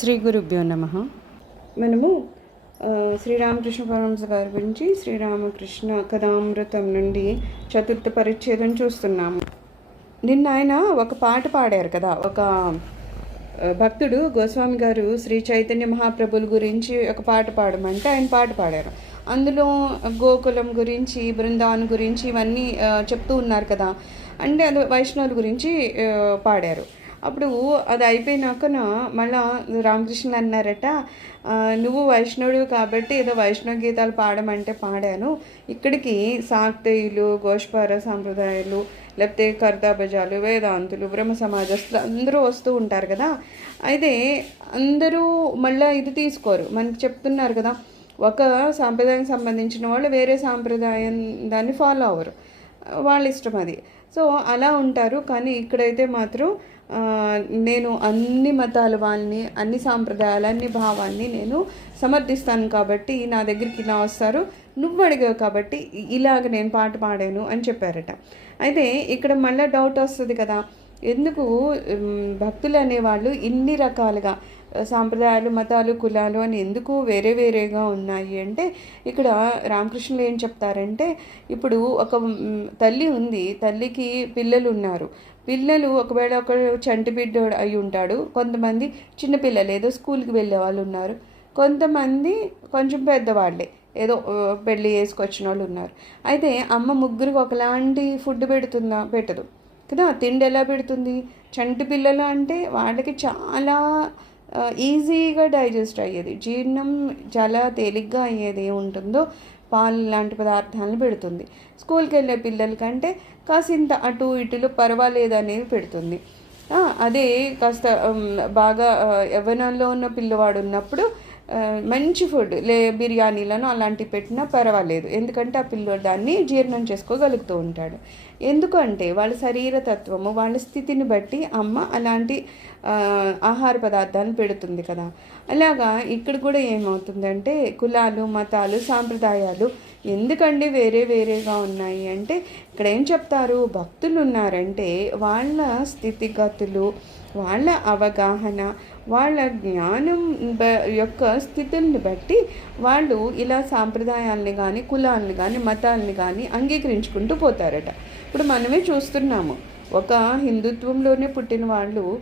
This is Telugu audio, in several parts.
శ్రీ గురుభ్యో నమ. మనము శ్రీరామకృష్ణ పరమహంస గారి గురించి శ్రీరామకృష్ణ కథామృతం నుండి చతుర్థ పరిచ్ఛేదం చూస్తున్నాము. నిన్న ఆయన ఒక పాట పాడారు కదా ఒక భక్తుడు గోస్వామి గారు శ్రీ చైతన్య మహాప్రభుల గురించి ఒక పాట పాడమంటే ఆయన పాట పాడారు. అందులో గోకులం గురించి బృందావన్ గురించి ఇవన్నీ చెప్తూ ఉన్నారు కదా అంటే అది వైష్ణవుల గురించి పాడారు. అప్పుడు అది అయిపోయినాక మళ్ళా రామకృష్ణ అన్నారట నువ్వు వైష్ణవుడు కాబట్టి ఏదో వైష్ణవ గీతాలు పాడమంటే పాడాను. ఇక్కడికి సాక్తేయులు గోష్పార సాంప్రదాయాలు లేకపోతే కర్తాబజాలు వేదాంతులు బ్రహ్మ సమాజస్తులు అందరూ వస్తూ ఉంటారు కదా. అయితే అందరూ మళ్ళీ ఇది తీసుకోరు. మనకి చెప్తున్నారు కదా ఒక సాంప్రదాయం సంబంధించిన వాళ్ళు వేరే సాంప్రదాయం దాన్ని ఫాలో అవ్వరు. వాళ్ళ ఇష్టం అది. సో అలా ఉంటారు. కానీ ఇక్కడైతే మాత్రం నేను అన్ని మతాల వాళ్ళని అన్ని సాంప్రదాయాలు అన్ని భావాన్ని నేను సమర్థిస్తాను కాబట్టి నా దగ్గరికి ఇలా వస్తారు. నువ్వు అడిగావు కాబట్టి ఇలాగ నేను పాట పాడాను అని చెప్పారట. అయితే ఇక్కడ మళ్ళీ డౌట్ వస్తుంది కదా. ఎందుకు భక్తులు అనేవాళ్ళు ఇన్ని రకాలుగా సాంప్రదాయాలు మతాలు కులాలు అని ఎందుకు వేరే వేరేగా ఉన్నాయి అంటే ఇక్కడ రామకృష్ణులు ఏం చెప్తారంటే ఇప్పుడు ఒక తల్లి ఉంది. తల్లికి పిల్లలు ఉన్నారు. పిల్లలు ఒకవేళ ఒక చంటి బిడ్డ అయి ఉంటాడు కొంతమంది చిన్నపిల్లలు ఏదో స్కూల్కి వెళ్ళే వాళ్ళు ఉన్నారు. కొంతమంది కొంచెం పెద్దవాళ్ళే ఏదో పెళ్ళి చేసుకొచ్చిన వాళ్ళు ఉన్నారు. అయితే అమ్మ ముగ్గురికి ఒకలాంటి ఫుడ్ పెడుతుందా పెట్టదు. కదా తిండి ఎలా పెడుతుంది? చంటి పిల్లలు అంటే వాళ్ళకి చాలా ఈజీగా డైజెస్ట్ అయ్యేది. జీర్ణం చాలా తేలిగ్గా అయ్యేది ఏముంటుందో పాలు లాంటి పదార్థాలను పెడుతుంది. స్కూల్కి వెళ్ళే పిల్లల కంటే కాసింత అటు ఇటులు పర్వాలేదు అనేది పెడుతుంది అదే కాస్త బాగా యవ్వనంలో ఉన్న పిల్లవాడు ఉన్నప్పుడు మంచి ఫుడ్ లే బిర్యానీలను అలాంటివి పెట్టినా పర్వాలేదు. ఎందుకంటే ఆ పిల్లోడు దాన్ని జీర్ణం చేసుకోగలుగుతూ ఉంటాడు. ఎందుకంటే వాళ్ళ శరీర తత్వము వాళ్ళ స్థితిని బట్టి అమ్మ అలాంటి ఆహార పదార్థాన్ని పెడుతుంది కదా. అలాగా ఇక్కడ కూడా ఏమవుతుందంటే కులాలు మతాలు సాంప్రదాయాలు ఎందుకండి వేరే వేరేగా ఉన్నాయి? అంటే ఇక్కడ ఏం చెప్తారు? భక్తులు ఉన్నారంటే వాళ్ళ స్థితిగతులు వాళ్ళ అవగాహన వాళ్ళ జ్ఞానం బ- యొక్క స్థితుల్ని బట్టి వాళ్ళు ఇలా సాంప్రదాయాల్ని కానీ కులాలని కానీ మతాల్ని కానీ అంగీకరించుకుంటూ పోతారట. ఇప్పుడు మనమే చూస్తున్నాము. ఒక హిందుత్వంలోనే పుట్టిన వాళ్ళు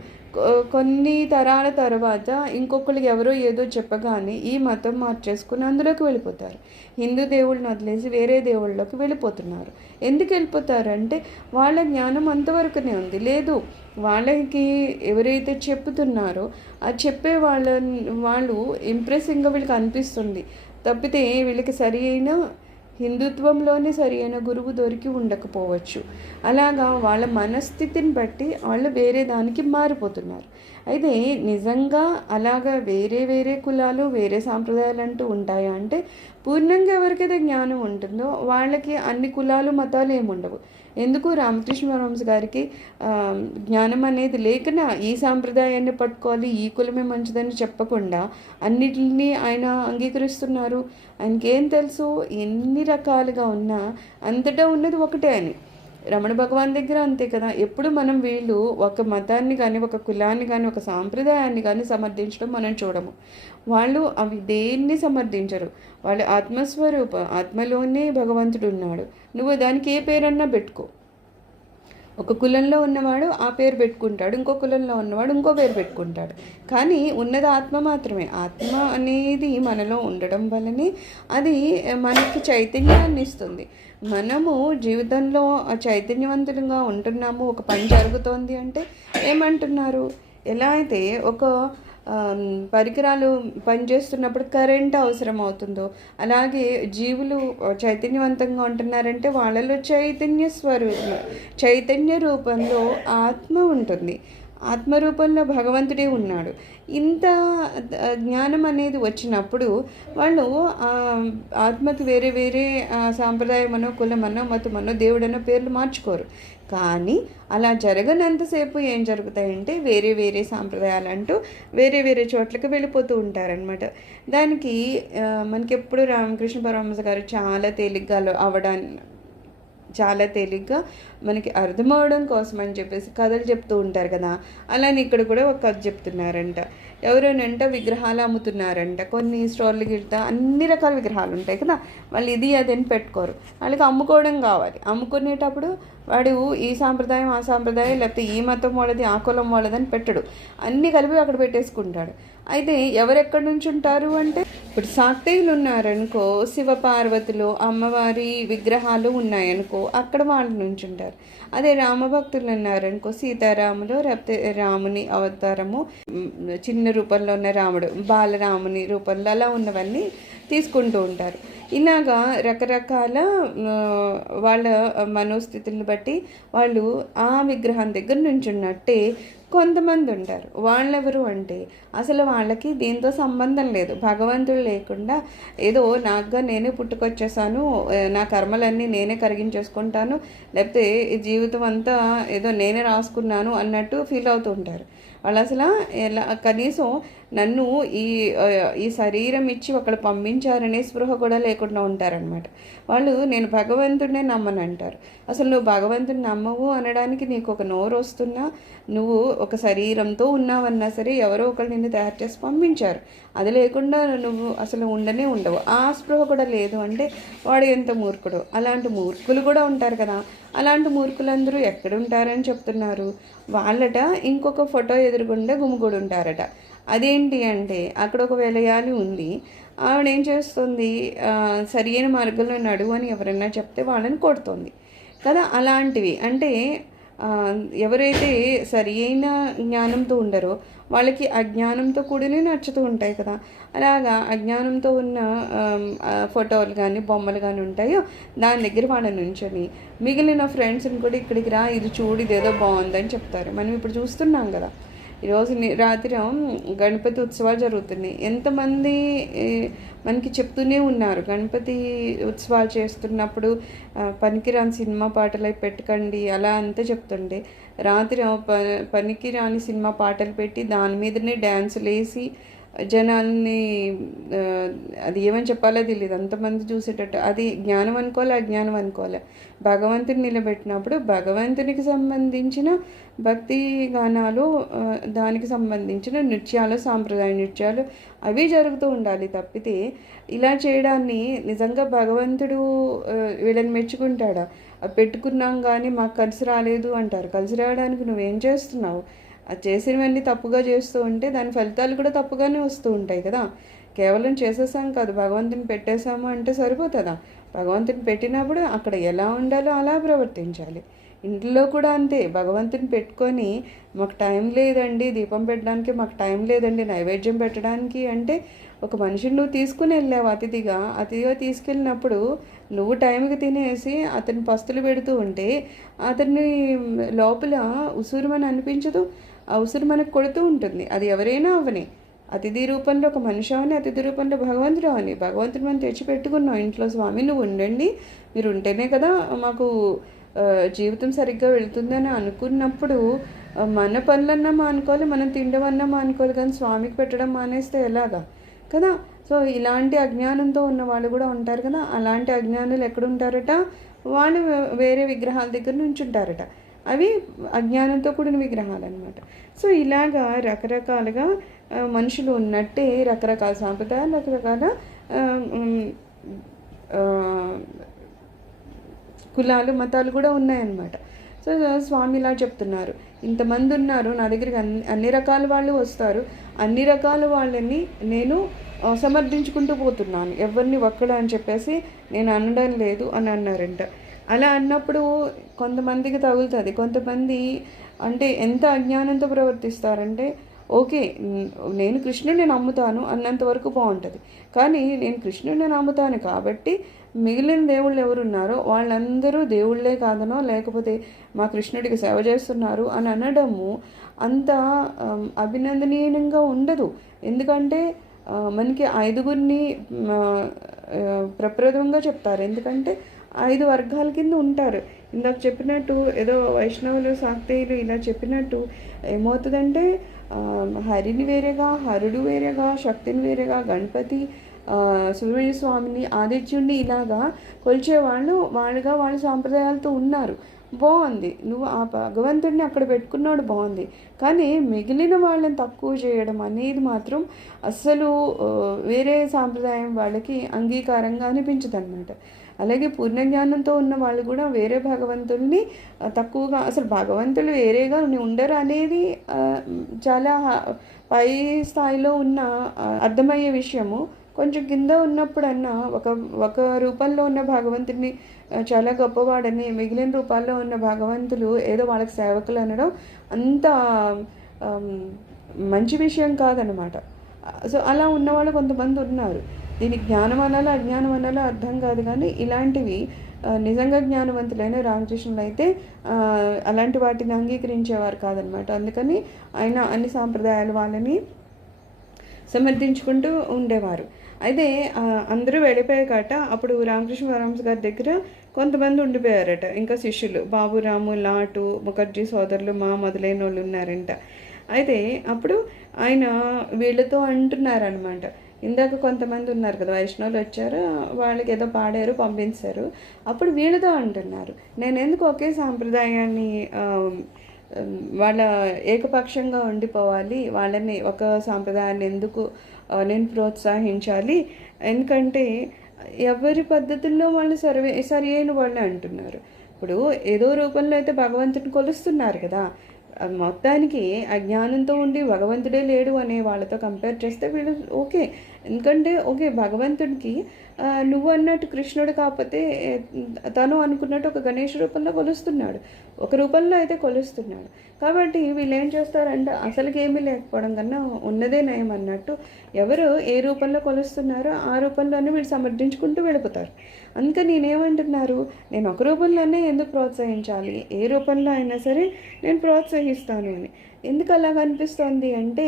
కొన్ని తరాల తర్వాత ఇంకొకరికి ఎవరో ఏదో చెప్పగానే ఈ మతం మార్చేసుకుని అందులోకి వెళ్ళిపోతారు. హిందూ దేవుళ్ళని వదిలేసి వేరే దేవుళ్ళకి వెళ్ళిపోతున్నారు. ఎందుకు వెళ్ళిపోతారంటే వాళ్ళ జ్ఞానం అంతవరకునే ఉంది. లేదు వాళ్ళకి ఎవరైతే చెప్తున్నారో ఆ చెప్పే వాళ్ళ వాళ్ళు ఇంప్రెసింగ్గా వీళ్ళకి అనిపిస్తుంది. తప్పితే వీళ్ళకి సరి అయిన హిందుత్వంలోనే సరి అయిన గురువు దొరికి ఉండకపోవచ్చు. అలాగా వాళ్ళ మనస్థితిని బట్టి వాళ్ళు వేరే దానికి మారిపోతున్నారు. అయితే నిజంగా అలాగా వేరే వేరే కులాలు వేరే సాంప్రదాయాలు అంటూ ఉంటాయా అంటే పూర్ణంగా ఎవరికైతే జ్ఞానం ఉంటుందో వాళ్ళకి అన్ని కులాలు మతాలు ఏమి ఉండవు ఎందుకు రామకృష్ణ పరమహంస గారికి జ్ఞానం అనేది లేకనా ఈ సాంప్రదాయాన్ని పట్టుకోవాలి ఈ కులమే మంచిదని చెప్పకుండా అన్నిటిని ఆయన అంగీకరిస్తున్నారు. ఆయనకేం తెలుసు? ఎన్ని రకాలుగా ఉన్నా అంతటా ఉన్నది ఒకటే అని. రమణ భగవాన్ దగ్గర అంతే కదా. ఎప్పుడు మనం వీళ్ళు ఒక మతాన్ని కానీ ఒక కులాన్ని కానీ ఒక సాంప్రదాయాన్ని కానీ సమర్థించడం మనం చూడము. వాళ్ళు అవి దేన్ని సమర్థించరు? వాళ్ళు ఆత్మస్వరూప ఆత్మలోనే భగవంతుడు ఉన్నాడు. నువ్వు దానికి ఏ పేరన్నా పెట్టుకో. ఒక కులంలో ఉన్నవాడు ఆ పేరు పెట్టుకుంటాడు ఇంకో కులంలో ఉన్నవాడు ఇంకో పేరు పెట్టుకుంటాడు. కానీ ఉన్నది ఆత్మ మాత్రమే. ఆత్మ అనేది మనలో ఉండడం వల్లనే అది మనకి చైతన్యాన్ని ఇస్తుంది. మనము జీవితంలో చైతన్యవంతులుగా ఉంటున్నాము ఒక పని జరుగుతోంది అంటే ఏమంటున్నారు? ఎలా అయితే ఒక పరికరాలు పనిచేస్తున్నప్పుడు కరెంట్ అవసరం అవుతుందో అలాగే జీవులు చైతన్యవంతంగా ఉంటున్నారంటే వాళ్ళలో చైతన్య స్వరూపం చైతన్య రూపంలో ఆత్మ ఉంటుంది. ఆత్మ రూపంలో భగవంతుడే ఉన్నాడు. ఇంత జ్ఞానం అనేది వచ్చినప్పుడు వాళ్ళు ఆత్మకు ఆత్మకి వేరే వేరే సాంప్రదాయమనో కులమనో మతమనో దేవుడనో పేర్లు మార్చుకోరు. కానీ అలా జరగనంతసేపు ఏం జరుగుతాయంటే వేరే వేరే సాంప్రదాయాలు అంటూ వేరే వేరే చోట్లకి వెళ్ళిపోతూ ఉంటారనమాట దానికి మనకి ఎప్పుడు రామకృష్ణ పరమహంస గారు చాలా తేలిగ్గా అవడాన్ని చాలా తేలిగ్గా మనకి అర్థమవడం కోసం అని చెప్పేసి కథలు చెప్తూ ఉంటారు కదా. అలానే ఇక్కడ కూడా ఒక కథ చెప్తున్నారంట. ఎవరోనంట విగ్రహాలు అమ్ముతున్నారంట. కొన్ని స్టోర్లు గిట్ట అన్ని రకాల విగ్రహాలు ఉంటాయి కదా. వాళ్ళు ఇది అదని పెట్టుకోరు. వాళ్ళకి అమ్ముకోవడం కావాలి. అమ్ముకునేటప్పుడు వాడు ఈ సాంప్రదాయం ఆ సాంప్రదాయం లేకపోతే ఈ మతం వాళ్ళది ఆ కులం వాళ్ళదని పెట్టడు. అన్నీ కలిపి అక్కడ పెట్టేసుకుంటాడు. అయితే ఎవరెక్కడి నుంచి ఉంటారు అంటే ఇప్పుడు సాక్తేయులు ఉన్నారనుకో శివపార్వతులు అమ్మవారి విగ్రహాలు ఉన్నాయనుకో అక్కడ వాళ్ళ నుంచి ఉంటారు అదే రామభక్తులు ఉన్నారనుకో సీతారాములు లేకపోతే రాముని అవతారము చిన్న రూపంలో ఉన్న రాముడు బాలరాముని రూపంలో అలా ఉన్నవన్నీ తీసుకుంటూ ఉంటారు. ఇలాగా రకరకాల వాళ్ళ మనోస్థితులను బట్టి వాళ్ళు ఆ విగ్రహం దగ్గర నుంచి ఉన్నట్టే కొంతమంది ఉంటారు. వాళ్ళెవరు అంటే అసలు వాళ్ళకి దీంతో సంబంధం లేదు. భగవంతుడు లేకుండా ఏదో నాకుగా నేనే పుట్టుకొచ్చేసాను నా కర్మలన్నీ నేనే కరిగించేసుకుంటాను లేకపోతే ఈ జీవితం అంతా ఏదో నేనే రాసుకున్నాను అన్నట్టు ఫీల్ అవుతూ ఉంటారు. వాళ్ళు అసలు ఎలా కనీసం నన్ను ఈ ఈ శరీరం ఇచ్చి ఒకళ్ళు పంపించారనే స్పృహ కూడా లేకుండా ఉంటారనమాట వాళ్ళు నేను భగవంతుడినే నమ్మను అంటారు. అసలు నువ్వు భగవంతుని నమ్మవు అనడానికి నీకు ఒక నోరు వస్తున్నా నువ్వు ఒక శరీరంతో ఉన్నావన్నా సరే ఎవరో ఒకళ్ళు నిన్ను తయారు చేసి పంపించారు. అది లేకుండా నువ్వు అసలు ఉండనే ఉండవు. ఆ స్పృహ కూడా లేదు అంటే వాడు ఎంత మూర్ఖుడు. అలాంటి మూర్ఖులు కూడా ఉంటారు కదా. అలాంటి మూర్ఖులందరూ ఎక్కడ ఉంటారని చెప్తున్నారు. వాళ్ళట ఇంకొక ఫోటో ఎదురుగుండా గుమిగూడు ఉంటారట అదేంటి అంటే అక్కడ ఒక వెలయాలి ఉంది. ఆవిడ ఏం చేస్తుంది? సరియైన మార్గంలో నడువు అని ఎవరైనా చెప్తే వాళ్ళని కొడుతుంది. కదా అలాంటివి. అంటే ఎవరైతే సరి అయిన జ్ఞానంతో ఉండరో వాళ్ళకి అజ్ఞానంతో కూడినే నచ్చుతూ ఉంటాయి కదా. అలాగా అజ్ఞానంతో ఉన్న ఫోటోలు కానీ బొమ్మలు కానీ ఉంటాయో దాని దగ్గర వాళ్ళ నుంచొని మిగిలిన ఫ్రెండ్స్ని కూడా ఇక్కడికి రా ఇది చూడు ఇదేదో బాగుందని చెప్తారు. మనం ఇప్పుడు చూస్తున్నాం కదా. ఈరోజు రాత్రి గణపతి ఉత్సవాలు జరుగుతున్నాయి. ఎంతమంది మనకి చెప్తూనే ఉన్నారు గణపతి ఉత్సవాలు చేస్తున్నప్పుడు పనికిరాని సినిమా పాటలు అవి పెట్టకండి అలా అంతా చెప్తుండే రాత్రి ప పనికిరాని సినిమా పాటలు పెట్టి దాని మీదనే డ్యాన్సులు వేసి జనాల్ని అది ఏమని చెప్పాలో తెలియదు అంతమంది చూసేటట్టు. అది జ్ఞానం అనుకోవాలి అజ్ఞానం అనుకోవాలి? భగవంతుని నిలబెట్టినప్పుడు భగవంతునికి సంబంధించిన భక్తి గానాలు దానికి సంబంధించిన నృత్యాలు సాంప్రదాయ నృత్యాలు అవి జరుగుతూ ఉండాలి తప్పితే ఇలా చేయడాన్ని నిజంగా భగవంతుడు వీళ్ళని మెచ్చుకుంటాడా? పెట్టుకున్నాం కానీ మాకు కలిసి రాలేదు అంటారు. కలిసి రావడానికి నువ్వేం చేస్తున్నావు? అది చేసినవన్నీ తప్పుగా చేస్తూ ఉంటే దాని ఫలితాలు కూడా తప్పుగానే వస్తూ ఉంటాయి కదా. కేవలం చేసేసాం కాదు భగవంతుని పెట్టేశాము అంటే సరిపోతుందా? భగవంతుని పెట్టినప్పుడు అక్కడ ఎలా ఉండాలో అలా ప్రవర్తించాలి. ఇంట్లో కూడా అంతే భగవంతుని పెట్టుకొని మాకు టైం లేదండి దీపం పెట్టడానికి మాకు టైం లేదండి నైవేద్యం పెట్టడానికి అంటే ఒక మనిషిని నువ్వు తీసుకుని వెళ్ళావు అతిథిగా అతిథిగా తీసుకెళ్ళినప్పుడు నువ్వు టైంకి తినేసి అతని పస్తులు పెడుతూ ఉంటే అతన్ని లోపల ఉసూరుమని అనిపించదు. ఆ ఉసురు మనకు కొడుతూ ఉంటుంది. అది ఎవరైనా అవని. అతిథి రూపంలో ఒక మనిషి అవని అతిథి రూపంలో భగవంతుడు అవని. భగవంతుడు మనం తెచ్చి పెట్టుకున్నాం ఇంట్లో స్వామి నువ్వు ఉండండి. మీరు ఉంటేనే కదా మాకు జీవితం సరిగ్గా వెళుతుందని అనుకున్నప్పుడు మన పనులన్నా మానుకోవాలి మనం తినడం అన్నా మానుకోవాలి కానీ స్వామికి పెట్టడం మానేస్తే ఎలాగా? కదా? సో ఇలాంటి అజ్ఞానంతో ఉన్న వాళ్ళు కూడా ఉంటారు కదా? అలాంటి అజ్ఞానులు ఎక్కడుంటారట? వాళ్ళు వేరే విగ్రహాల దగ్గర నుంచి ఉంటారట అవి అజ్ఞానంతో కూడిన విగ్రహాలు అనమాట సో ఇలాగా రకరకాలుగా మనుషులు ఉన్నట్టే రకరకాల సాంప్రదాయాలు రకరకాల కులాలు మతాలు కూడా ఉన్నాయన్నమాట. సో స్వామి ఇలా చెప్తున్నారు. ఇంతమంది ఉన్నారు నా దగ్గరికి అన్ని అన్ని రకాల వాళ్ళు వస్తారు. అన్ని రకాల వాళ్ళని నేను సమర్థించుకుంటూ పోతున్నాను. ఎవరిని ఒక్కడ అని చెప్పేసి నేను అనడం లేదు అని అన్నారంట. అలా అన్నప్పుడు కొంతమందికి తగులుతుంది. కొంతమంది అంటే ఎంత అజ్ఞానంతో ప్రవర్తిస్తారంటే ఓకే నేను కృష్ణుడిని నమ్ముతాను అన్నంత వరకు బాగుంటుంది. కానీ నేను కృష్ణుడిని నమ్ముతాను కాబట్టి మిగిలిన దేవుళ్ళు ఎవరున్నారో వాళ్ళందరూ దేవుళ్ళే కాదనో లేకపోతే మా కృష్ణుడికి సేవ చేస్తున్నారు అని అనడము అంత అభినందనీయంగా ఉండదు. ఎందుకంటే మనకి ఐదుగురిని ప్రప్రదంగా చెప్తారు. ఎందుకంటే ఐదు వర్గాల కింద ఉంటారు. ఇందాక చెప్పినట్టు ఏదో వైష్ణవులు సాక్తేయులు ఇలా చెప్పినట్టు ఏమవుతుందంటే హరిని వేరేగా హరుడు వేరేగా శక్తిని వేరేగా గణపతి ఆ, స్వామిని ఆదిత్యుడిని ఇలాగా కొలిచేవాళ్ళు వాళ్ళుగా వాళ్ళ సాంప్రదాయాలతో ఉన్నారు. బాగుంది. నువ్వు ఆ భగవంతుడిని అక్కడ పెట్టుకున్నాడు బాగుంది. కానీ మిగిలిన వాళ్ళని తక్కువ చేయడం అనేది మాత్రం అస్సలు వేరే సాంప్రదాయం వాళ్ళకి అంగీకారంగా అనిపించదు అనమాట అలాగే పూర్ణజ్ఞానంతో ఉన్న వాళ్ళు కూడా వేరే భగవంతుల్ని తక్కువగా అసలు భగవంతులు వేరేగా ఉండరు అనేది చాలా పై స్థాయిలో ఉన్న అర్థమయ్యే విషయము. కొంచెం కింద ఉన్నప్పుడన్నా ఒక ఒక రూపంలో ఉన్న భగవంతుడిని చాలా గొప్పవాడని మిగిలిన రూపాల్లో ఉన్న భగవంతులు ఏదో వాళ్ళకి సేవకులు అనడం అంత మంచి విషయం కాదనమాట. సో అలా ఉన్నవాళ్ళు కొంతమంది ఉన్నారు. దీని జ్ఞానం అనాలో అజ్ఞానం అనాలో అర్థం కాదు కానీ ఇలాంటివి నిజంగా జ్ఞానవంతులైన రామకృష్ణులు అయితే అలాంటి వాటిని అంగీకరించేవారు కాదనమాట. అందుకని ఆయన అన్ని సాంప్రదాయాల వాళ్ళని సమర్థించుకుంటూ ఉండేవారు. అయితే అందరూ వెళ్ళిపోయాకట అప్పుడు రామకృష్ణ పరమహంస గారి దగ్గర కొంతమంది ఉండిపోయారట. ఇంకా శిష్యులు బాబురాము లాటు ముఖర్జీ సోదరులు మా మొదలైన వాళ్ళు ఉన్నారంట. అయితే అప్పుడు ఆయన వీళ్ళతో అంటున్నారనమాట ఇందాక కొంతమంది ఉన్నారు కదా వైష్ణవులు వచ్చారు వాళ్ళకి ఏదో పాడారు పంపించారు. అప్పుడు వీళ్ళతో అంటున్నారు. నేను ఎందుకు ఒకే సాంప్రదాయాన్ని వాళ్ళ ఏకపక్షంగా ఉండిపోవాలి వాళ్ళని ఒక సాంప్రదాయాన్ని ఎందుకు నేను ప్రోత్సహించాలి? ఎందుకంటే ఎవరి పద్ధతుల్లో వాళ్ళు సర్వే సరి అయిన వాళ్ళు అంటున్నారు. ఇప్పుడు ఏదో రూపంలో అయితే భగవంతుని కొలుస్తున్నారు కదా. మొత్తానికి అజ్ఞానంతో ఉండి భగవంతుడే లేడు అనే వాళ్ళతో కంపేర్ చేస్తే వీళ్ళు ఓకే. ఎందుకంటే ఓకే భగవంతుడికి నువ్వు అన్నట్టు కృష్ణుడు కాకపోతే తను అనుకున్నట్టు ఒక గణేష్ రూపంలో కొలుస్తున్నాడు. ఒక రూపంలో అయితే కొలుస్తున్నాడు. కాబట్టి వీళ్ళు ఏం చేస్తారంటే అసలుకి ఏమీ లేకపోవడం కన్నా ఉన్నదే నయం అన్నట్టు ఎవరు ఏ రూపంలో కొలుస్తున్నారో ఆ రూపంలోనే వీళ్ళు సమర్థించుకుంటూ వెళ్ళిపోతారు. అందుకని నేనేమంటున్నారు నేను ఒక రూపంలోనే ఎందుకు ప్రోత్సహించాలి? ఏ రూపంలో అయినా సరే నేను ప్రోత్సహిస్తాను అని. ఎందుకు అలా అనిపిస్తోంది అంటే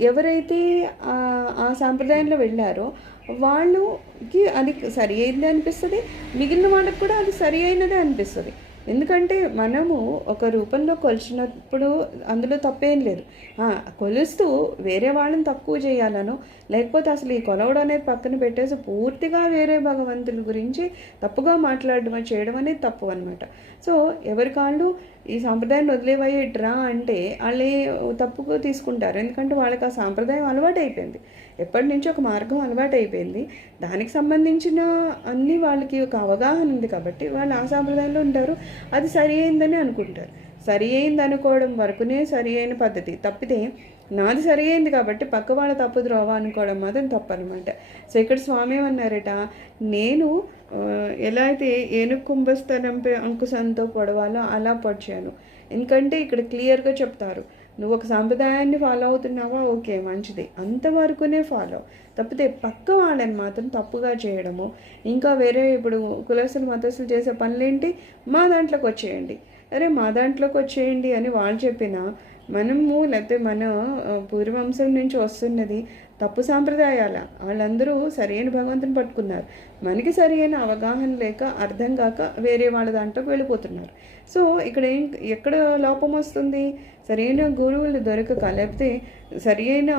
ఎవరైతే ఆ, ఆ సాంప్రదాయంలో వెళ్ళారో వాళ్ళకి అది సరి అయింది అనిపిస్తుంది మిగిలిన వాళ్ళకి కూడా అది సరి అయినదే అనిపిస్తుంది. ఎందుకంటే మనము ఒక రూపంలో కొలిచినప్పుడు అందులో తప్పేం లేదు. కొలుస్తూ వేరే వాళ్ళని తక్కువ చేయాలనో లేకపోతే అసలు ఈ కొలవడం అనేది పక్కన పెట్టేసి పూర్తిగా వేరే భగవంతుల గురించి తప్పుగా మాట్లాడడం చేయడం అనేది తప్పు అనమాట సో ఎవరి కాళ్ళు ఈ సాంప్రదాయాన్ని వదిలేవయ్యేట్రా అంటే వాళ్ళే తప్పుగా తీసుకుంటారు. ఎందుకంటే వాళ్ళకి ఆ సాంప్రదాయం అలవాటు అయిపోయింది ఎప్పటి నుంచో ఒక మార్గం అలవాటు అయిపోయింది. దానికి సంబంధించిన అన్ని వాళ్ళకి ఒక అవగాహన ఉంది కాబట్టి వాళ్ళు ఆ సాంప్రదాయంలో ఉంటారు. అది సరి అయిందని అనుకుంటారు. సరి అయింది అనుకోవడం వరకునే సరి అయిన పద్ధతి. తప్పితే నాది సరి అయింది కాబట్టి పక్క వాళ్ళ తప్పు ద్రోవ అనుకోవడం మాత్రం తప్పనమాట. సో ఇక్కడ స్వామి ఏమన్నారట నేను ఎలా అయితే ఏనుగు కుంభస్థలంపై అంకుశంతో పొడవాలో అలా పొడిచాను. ఎందుకంటే ఇక్కడ క్లియర్గా చెప్తారు. నువ్వు ఒక సాంప్రదాయాన్ని ఫాలో అవుతున్నావా? ఓకే మంచిది. అంతవరకునే ఫాలో తప్పితే పక్క వాళ్ళని మాత్రం తప్పుగా చేయడము ఇంకా వేరే ఇప్పుడు కులసులు మతస్సులు చేసే పనులేంటి? మా దాంట్లోకి వచ్చేయండి. అరే మా దాంట్లోకి వచ్చేయండి అని వాళ్ళు చెప్పినా మనము లేకపోతే మన పూర్వంశం నుంచి వస్తున్నది తప్పు సాంప్రదాయాల. వాళ్ళందరూ సరైన భగవంతుని పట్టుకున్నారు. మనకి సరైన అవగాహన లేక అర్థం కాక వేరే వాళ్ళ దాంట్లోకి వెళ్ళిపోతున్నారు. సో ఇక్కడ ఏం ఎక్కడ లోపం వస్తుంది? సరైన గురువులు దొరకక లేకపోతే సరైన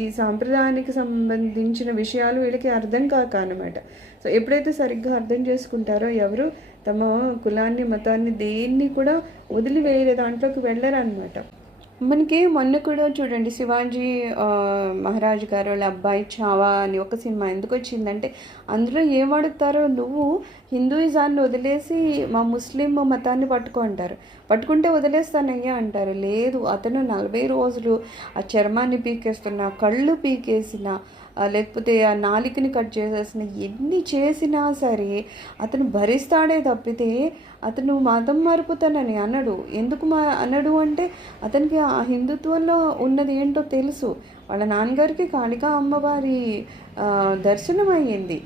ఈ సాంప్రదాయానికి సంబంధించిన విషయాలు వీళ్ళకి అర్థం కాక అన్నమాట. సో ఎప్పుడైతే సరిగ్గా అర్థం చేసుకుంటారో ఎవరు తమ కులాన్ని మతాన్ని దేన్ని కూడా వదిలివేయలే దాంట్లోకి వెళ్ళరు అనమాట మనకి మొన్న కూడా చూడండి శివాజీ మహారాజ్ మహారాజు గారు వాళ్ళ అబ్బాయి చావా అని ఒక సినిమా ఎందుకు వచ్చిందంటే అందులో ఏం అడుగుతారో నువ్వు హిందూయిజాన్ని వదిలేసి మా ముస్లిం మతాన్ని పట్టుకుంటారు. పట్టుకుంటే వదిలేస్తానయ్యా అంటారు. లేదు అతను నలభై రోజులు ఆ చర్మాన్ని పీకేస్తున్నా కళ్ళు పీకేసిన లేకపోతే ఆ నాలికని కట్ చేసేసిన ఎన్ని చేసినా సరే అతను భరిస్తాడే తప్పితే అతను మతం మారిపోతానని అనడు. ఎందుకు మా అనడు అంటే అతనికి ఆ హిందుత్వంలో ఉన్నది ఏంటో తెలుసు. వాళ్ళ నాన్నగారికి కాళికా అమ్మవారి దర్శనం అయ్యింది.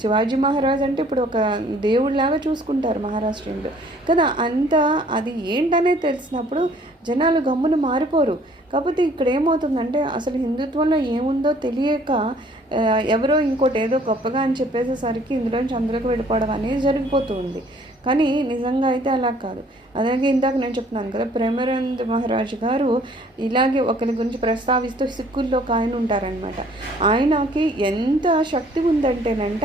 శివాజీ మహారాజ్ అంటే ఇప్పుడు ఒక దేవుడిలాగా చూసుకుంటారు మహారాష్ట్రంలో. కదా అంత అది ఏంటనేది తెలిసినప్పుడు జనాలు గమ్మున మారిపోరు. కాకపోతే ఇక్కడ ఏమవుతుందంటే అసలు హిందుత్వంలో ఏముందో తెలియక ఎవరో ఇంకోటి ఏదో గొప్పగా అని చెప్పేసేసరికి ఇందులోంచి అందరికి వెళ్ళిపోవడం అనేది జరిగిపోతుంది కానీ నిజంగా అయితే అలా కాదు. అలాగే ఇందాక నేను చెప్తున్నాను కదా ప్రేమరంద్ మహారాజ్ గారు ఇలాగే ఒకరి గురించి ప్రస్తావిస్తూ సిక్కుల్లో ఒక ఆయన ఉంటారనమాట ఆయనకి ఎంత శక్తి ఉందంటేనంట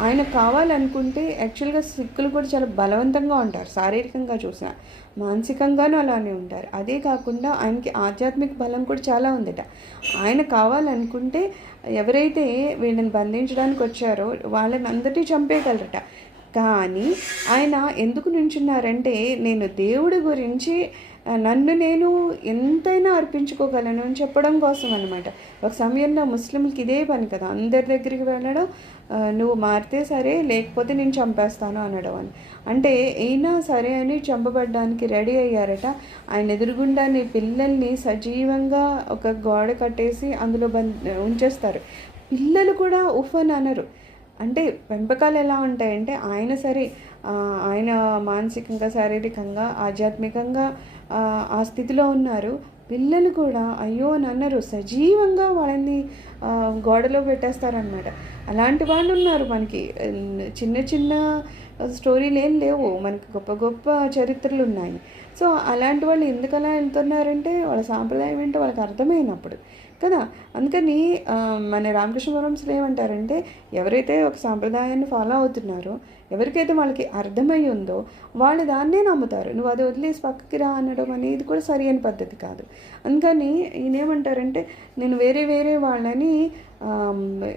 ఆయన కావాలనుకుంటే యాక్చువల్గా సిక్కులు కూడా చాలా బలవంతంగా ఉంటారు శారీరకంగా చూసిన. మానసికంగానూ అలానే ఉంటారు. అదే కాకుండా ఆయనకి ఆధ్యాత్మిక బలం కూడా చాలా ఉందట. ఆయన కావాలనుకుంటే ఎవరైతే వీళ్ళని బంధించడానికి వచ్చారో వాళ్ళని అందరినీ చంపేయగలరట. కానీ ఆయన ఎందుకు నించున్నారంటే నేను దేవుడి గురించి నన్ను నేను ఎంతైనా అర్పించుకోగలను అని చెప్పడం కోసం అనమాట ఒక సమయంలో ముస్లింలకి ఇదే పని కదా అందరి దగ్గరికి వెళ్ళడం నువ్వు మారితే సరే లేకపోతే నేను చంపేస్తాను అనడం అని. అంటే అయినా సరే అని చంపబడ్డానికి రెడీ అయ్యారట. ఆయన ఎదురుగుండా నీ పిల్లల్ని సజీవంగా ఒక గోడ కట్టేసి అందులో బంద్ ఉంచేస్తారు. పిల్లలు కూడా ఉఫన్ అనరు. అంటే పెంపకాలు ఎలా ఉంటాయంటే ఆయన సరే ఆయన మానసికంగా శారీరకంగా ఆధ్యాత్మికంగా ఆ, స్థితిలో ఉన్నారు. పిల్లలు కూడా అయ్యో అని అన్నారు. సజీవంగా వాళ్ళని గోడలో పెట్టేస్తారనమాట అలాంటి వాళ్ళు ఉన్నారు మనకి. చిన్న చిన్న స్టోరీలు ఏం లేవు. మనకి గొప్ప గొప్ప చరిత్రలు ఉన్నాయి. సో అలాంటి వాళ్ళు ఎందుకలా వెళ్తున్నారంటే వాళ్ళ సాంప్రదాయం ఏంటో వాళ్ళకి అర్థమైనప్పుడు. కదా? అందుకని మన రామకృష్ణ పరమశులు ఏమంటారంటే ఎవరైతే ఒక సాంప్రదాయాన్ని ఫాలో అవుతున్నారో ఎవరికైతే వాళ్ళకి అర్థమై ఉందో వాళ్ళు దాన్నే నమ్ముతారు. నువ్వు అది వదిలేసి పక్కకి రా అనడం అనేది కూడా సరి అయిన పద్ధతి కాదు. అందుకని ఈయనేమంటారంటే నేను వేరే వేరే వాళ్ళని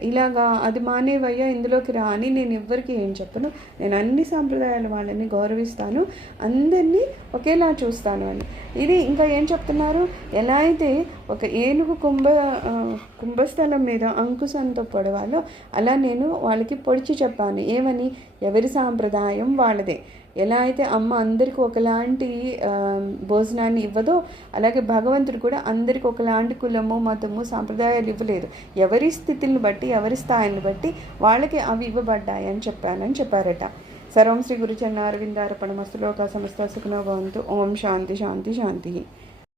ఇలాగా అది మానేవయ్యా ఇందులోకి రా అని నేను ఎవ్వరికి ఏం చెప్పను. నేను అన్ని సాంప్రదాయాల వాళ్ళని గౌరవిస్తాను. అందరినీ ఒకేలా చూస్తాను అని. ఇది ఇంకా ఏం చెప్తున్నారు? ఎలా అయితే ఒక ఏనుగు కుంభ కుంభ కుంభస్థలం మీద అంకుశంతో పొడవాలో అలా నేను వాళ్ళకి పొడిచి చెప్పాను. ఏమని? ఎవరి సాంప్రదాయం వాళ్ళదే. ఎలా అయితే అమ్మ అందరికీ ఒకలాంటి భోజనాన్ని ఇవ్వదో అలాగే భగవంతుడు కూడా అందరికీ ఒకలాంటి కులము మతము సాంప్రదాయాలు ఇవ్వలేదు. ఎవరి స్థితిని బట్టి ఎవరి స్థాయిని బట్టి వాళ్ళకి అవి ఇవ్వబడ్డాయి అని చెప్పానని చెప్పారట. సర్వం శ్రీ గురుచన్న అరవిందార్పణ మస్తులోక సమస్త సుఖనో భవంతు. ఓం శాంతి శాంతి శాంతి.